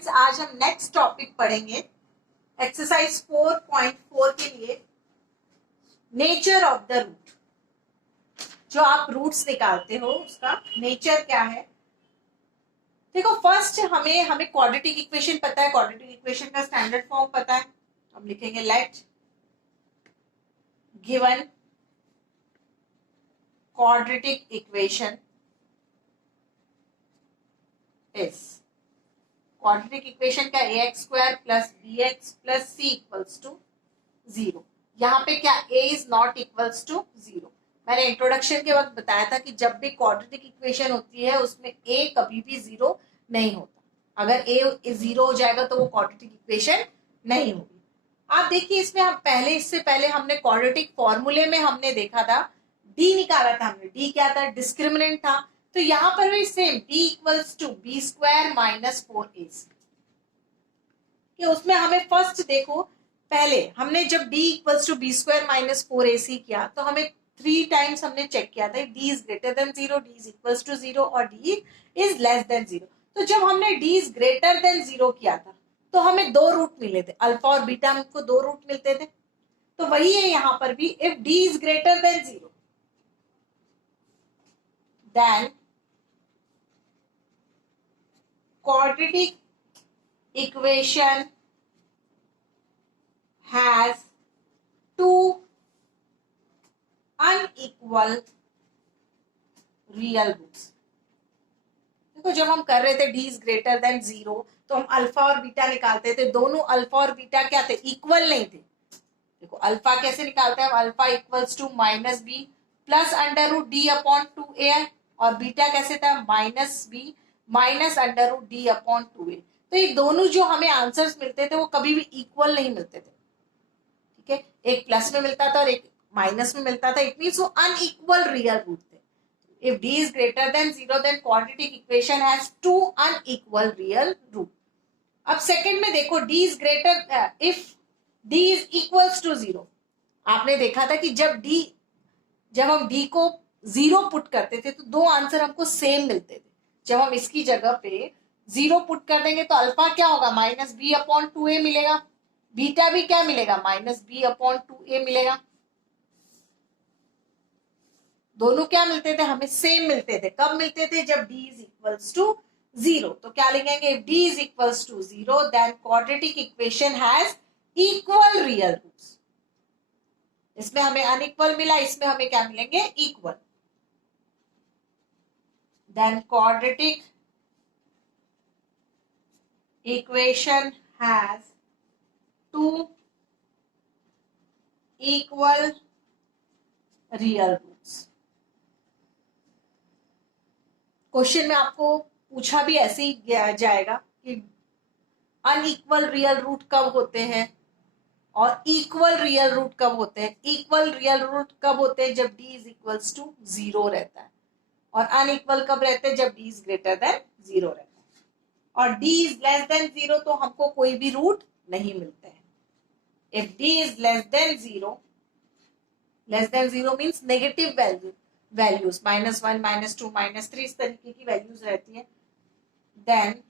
Students, आज हम next topic पढ़ेंगे एक्सरसाइज 4.4 के लिए नेचर ऑफ द रूट। जो आप रूट्स निकालते हो उसका नेचर क्या है। देखो, फर्स्ट हमें क्वाड्रेटिक इक्वेशन पता है, क्वाड्रेटिक इक्वेशन का स्टैंडर्ड फॉर्म पता है। हम लिखेंगे let given quadratic equation is, quadratic equation का ax square plus bx plus c equals to 0। यहाँ पे क्या a is not equals to 0। मैंने इंट्रोडक्शन के वक्त बताया था कि जब भी क्वाड्रेटिक इक्वेशन होती है उसमें a कभी भी 0 नहीं होता। अगर a 0 हो जाएगा तो वो क्वाड्रेटिक इक्वेशन नहीं होगी। आप देखिए, इसमें हम इससे पहले हमने क्वाड्रेटिक फॉर्मूले में हमने देखा था, d निकाला था हमने। d क्या था? डिस्क्रिमिनेंट था। तो यहाँ पर भी same d equals to b square minus 4ac। उसमें हमें फर्स्ट देखो, पहले हमने जब d equals to b square minus 4ac किया तो हमें 3 टाइम्स हमने चेक किया था, d is greater than 0, d is equals to 0 और d इज लेस देन 0। तो जब हमने d इज ग्रेटर देन 0 किया था तो हमें 2 रूट मिले थे, अल्फा और बीटा, हमको 2 रूट मिलते थे। तो वही है यहाँ पर भी, if d is greater than 0 then quadratic equation has two unequal real roots। देखो, जब हम कर रहे थे d इज ग्रेटर देन 0 तो हम अल्फा और बीटा निकालते थे। दोनों अल्फा और बीटा क्या थे? इक्वल नहीं थे। देखो, अल्फा कैसे निकालते हैं हम? Alpha equals to minus b plus under root D upon 2a, और बीटा कैसे था? Minus b minus under root D upon 2a। तो ये दोनों जो हमें आंसर्स मिलते थे वो कभी भी इक्वल नहीं मिलते थे। ठीक है, एक प्लस में मिलता था और एक माइनस में मिलता था। इट मींस वो अनइक्वल रियल रूट थे। If d is greater than 0 then quadratic equation has two unequal real root। अब सेकंड में देखो, d is greater if d is equals to 0। आपने देखा था कि जब हम d को 0 पुट करते थे तो दो आंसर हमको सेम मिलते थे। जब हम इसकी जगह पे 0 पुट कर देंगे तो अल्फा क्या होगा? माइनस बी अपॉन 2a मिलेगा। बीटा भी क्या मिलेगा? माइनस बी अपॉन 2a मिलेगा। दोनों क्या मिलते थे? हमें सेम मिलते थे। कब मिलते थे? जब d इज इक्वल्स टू 0। तो क्या लिखेंगे? If d is equals to 0 then quadratic equation has equal real roots. इसमें हमें अनइक्वल मिला, इसमें हमें क्या मिलेंगे? Equal. Then quadratic equation has two equal real roots. Question में आपको पूछा भी ऐसे ही जाएगा कि अनइक्वल रियल रूट कब होते हैं और इक्वल रियल रूट कब होते हैं। इक्वल रियल रूट कब होते हैं? जब d इज इक्वल्स टू 0 रहता है। और अनइक्वल कब रहते हैं? जब d इज ग्रेटर देन 0 रहता है। और d इज लेस देन 0 तो हमको कोई भी रूट नहीं मिलते हैं। If d is less than 0 means negative values -1 -2 -3 इस तरीके की वैल्यूज रहती है। Then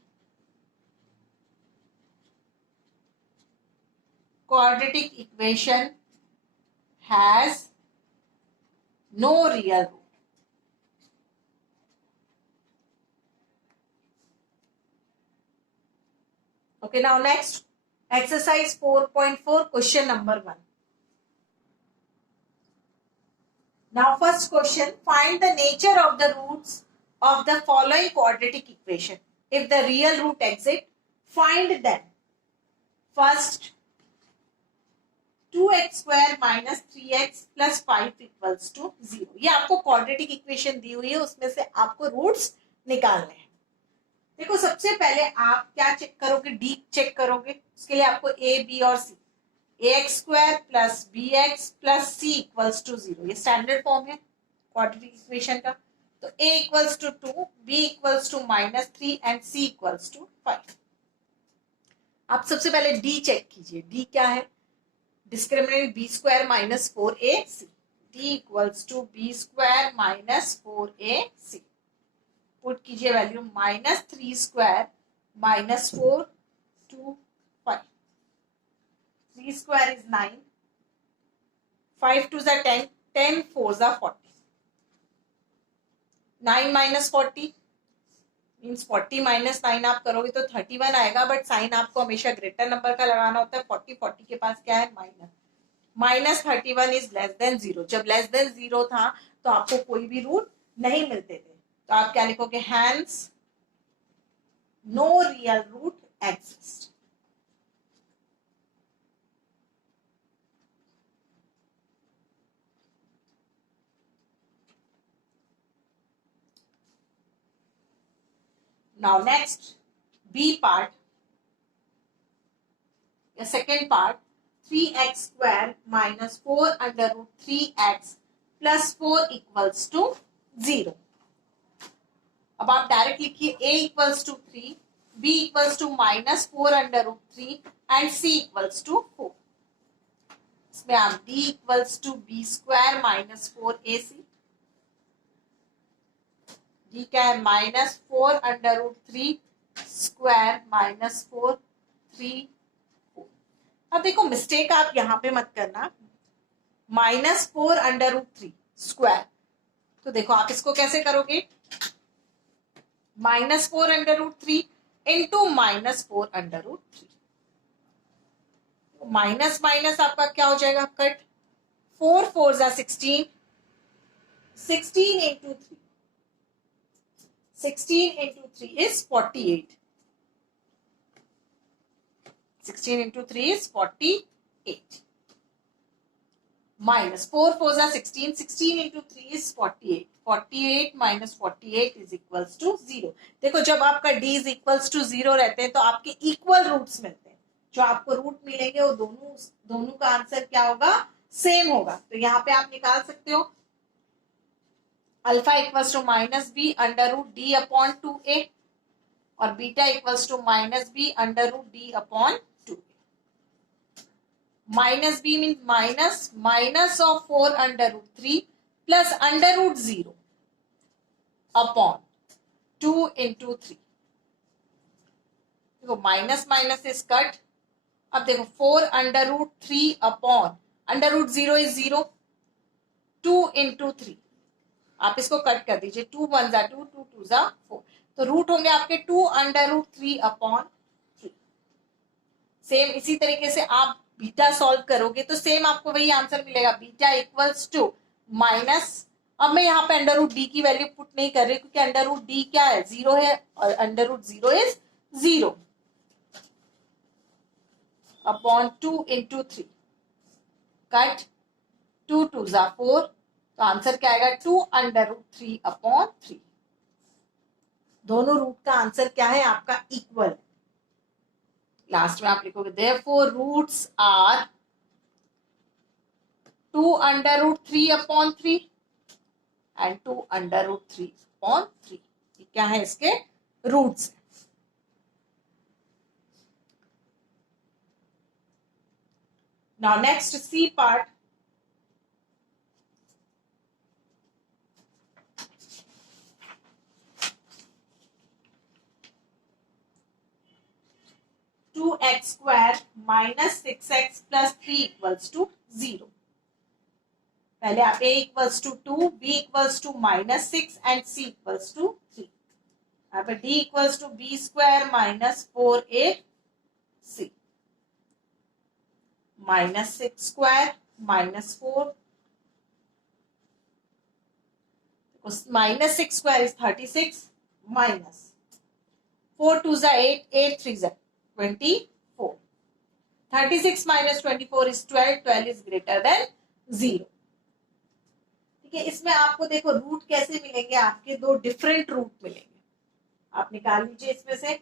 quadratic equation has no real root। Okay, now next exercise 4.4 question number 1। Now first question, find the nature of the roots of the following quadratic equation। If the real root exist, find them। First, 2x square minus 3x plus 5 equals to 0। ये आपको quadratic equation दी हुई है, उसमें से आपको roots निकालने हैं। देखो, सबसे पहले आप क्या चेक करोगे? d चेक करोगे। उसके लिए आपको a, b और c, ax square plus bx plus c equals to 0। ये स्टैंडर्ड फॉर्म है क्वाड्रेटिक इक्वेशन का। तो a equals to 2, b equals to -3 and c equals to 5। आप सबसे पहले d चेक कीजिए। d क्या है? Discriminant b square minus 4ac। d equals to b square minus 4ac। Put कीजिए value, -3 square minus 4 2, 5. 3 square is 9. 5 2s are 10. 10 4s are 40. 9 minus 40 means 40 minus 9 आप करोगे तो 31 आएगा, बट साइन आपको हमेशा ग्रेटर नंबर का लगाना होता है. 40 के पास क्या है? Minus. Minus 31 is less than 0. जब लेस देन 0 था तो आपको कोई भी रूट नहीं मिलते थे, तो आप क्या लिखोगे? Hence no real root exist. Now next, B part, the second part, 3x square minus 4 under root 3x plus 4 equals to 0. अब आप डायरेक्ट लिखिए a equals to 3, b equals to minus 4 under root 3 and c equals to 4. इसमें आप d equals to b square minus 4ac, d क्या है? Minus 4 under root 3 square minus 4 3 4. अब देखो mistake आप यहां पे मत करना. माइनस 4 अंडर रूट 3 स्क्वायर, तो देखो आप इसको कैसे करोगे? Minus 4 under root 3 into minus 4 under root 3. Minus minus आपका क्या हो जाएगा? Cut. 4 4s are 16. 16 into 3. 16 into 3 is 48. 16 into 3 is 48. Minus 4 4s are 16. 16 into 3 is 48. 48 minus 48 is equals to 0. देखो जब आपका d is equals to 0 रहते हैं तो आपके इक्वल रूट्स मिलते हैं. जो आपको रूट मिलेंगे वो दोनों का आंसर क्या होगा? सेम होगा. तो यहाँ पे आप निकाल सकते हो alpha equals to minus B under root D upon 2a और beta equals to minus B under root D upon 2a. Minus b mean minus of 4 under root 3 plus under root 0 upon 2 into 3. देखो minus minus is cut. अब देखो 4 under root 3 upon under root 0 is 0. 2 into 3 आप इसको cut कर दीजिए. 2 1 जा 2, 2 2 जा 4. तो रूट होंगे आपके 2 अंडर रूट 3 अपॉन 3. सेम इसी तरीके से आप बीटा सॉल्व करोगे तो सेम आपको वही आंसर मिलेगा. बीटा इक्वल्स टू माइनस, अब मैं यहाँ पे अंडर रूट डी की वैल्यू पुट नहीं कर रही क्योंकि अंडर रूट डी क्या है? 0 है और under root 0 is 0 upon 2 into 3. Cut. 2 2 जा 4, तो आंसर क्या आएगा? 2 अंडर रूट 3 अपॉन 3. दोनों रूट का आंसर क्या है आपका? इक्वल. लास्ट में आप लिखोगे therefore roots are 2 under root 3 upon 3 and 2 under root 3 upon 3. क्या है इसके roots? Now next C part. Two x square minus 6x plus 3 equals to 0. पहले आप a equals to 2, b equals to minus 6 and c equals to 3. यहाँ पे d equals to b square minus 4ac minus 6 square minus 4. Minus 6 square is 36 minus 4 2 जा 8, 8 3 जा 24. 36 minus 24 is 12. 12 is greater than 0. ठीक है. इसमें आपको देखो रूट कैसे मिलेंगे? आपके दो डिफरेंट रूट मिलेंगे. आप निकाल लीजिए इसमें से.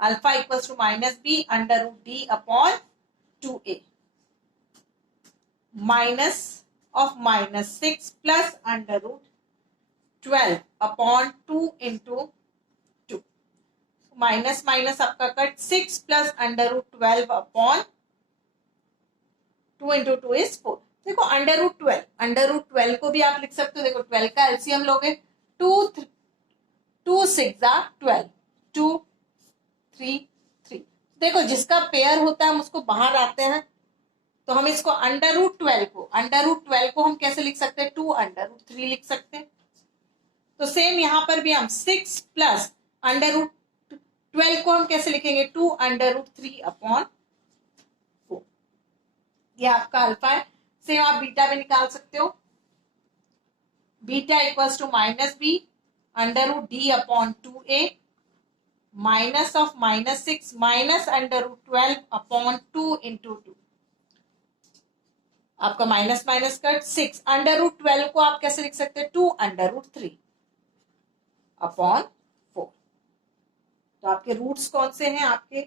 Alpha equals to minus B under root D upon 2a minus of minus 6 plus under root 12 upon 2 into minus minus आपका cut. 6 plus under root 12 upon 2 into 2 is 4. देखो अंडर रूट 12 को भी आप लिख सकते हो. देखो 12 का एलसीएम लोगे 2 6 12, 2 3 3। देखो जिसका पेयर होता है हम उसको बाहर आते हैं, तो हम इसको अंडर रूट 12 को हम कैसे लिख सकते हैं, 2 अंडर रूट 3 लिख सकते हैं। तो सेम यहां पर भी हम 6 प्लस अंडर रूट 12 को हम कैसे लिखेंगे, 2 अंडर रूट 3 अपॉन 4। ये आपका अल्फा है। सेम आप बीटा भी निकाल सकते हो, beta equals to minus B under root d upon 2a minus of -6 minus under root 12 upon 2 into 2। आपका minus minus cut 6 under root 12 को आप कैसे लिख सकते हैं, 2 अंडर रूट 3 अपॉन 4। तो आपके रूट्स कौन से हैं आपके,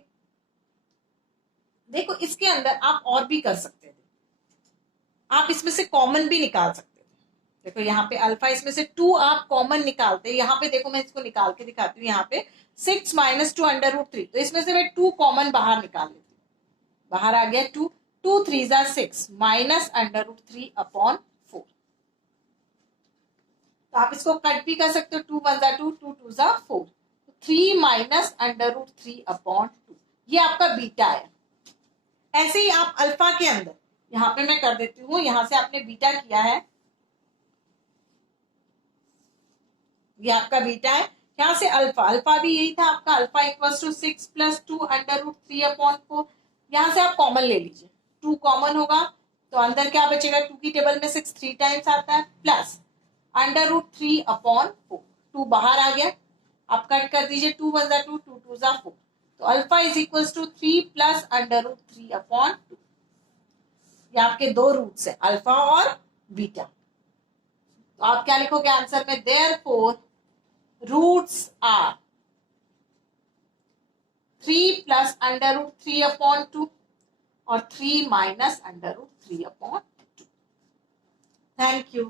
देखो इसके अंदर आप और भी कर सकते थे, आप इसमें से कॉमन भी निकाल सकते थे। देखो यहाँ पे अल्फा, इसमें से 2 आप कॉमन निकालते, यहाँ पे देखो मैं इसको निकाल के दिखाती हूँ, यहाँ पे 6 माइनस 2 अंडर रूट 3, तो इसमें से मैं 2 कॉमन बाहर निकाल लेती हूँ, बाहर आ गया 2, 2 3 जा 6 माइनस अंडर रूट 3 अपॉन 4। तो आप इसको कट भी कर सकते हो, 2 1 जा 2, 2 2 जा 4, 3 माइनस अंडर रूट 3 अपॉन 2। ये आपका बीटा है। ऐसे ही आप अल्फा के अंदर, यहां पे मैं कर देती हूँ, यहां से आपने बीटा किया है, ये आपका बीटा है, यहां से अल्फा, अल्फा भी यही था आपका, alpha equals to 6 plus 2 under root 3 upon 4। यहां से आप कॉमन ले लीजिए, 2 कॉमन होगा तो अंदर क्या बचेगा, 2 की टेबल में 6 3 टाइम्स आता है, प्लस अंडर रूट 3 अपॉन 4, 2 बाहर आ गया, आप कट कर दीजिए, 2 1 जा 2, 2 2 जा 4। तो alpha is equals to 3 plus under root 3 upon 2। ये आपके दो रूट्स है, अल्फा और बीटा। तो आप क्या लिखोगे आंसर में, therefore roots are 3 plus under root 3 upon 2 और 3 minus under root 3 upon 2। Thank you.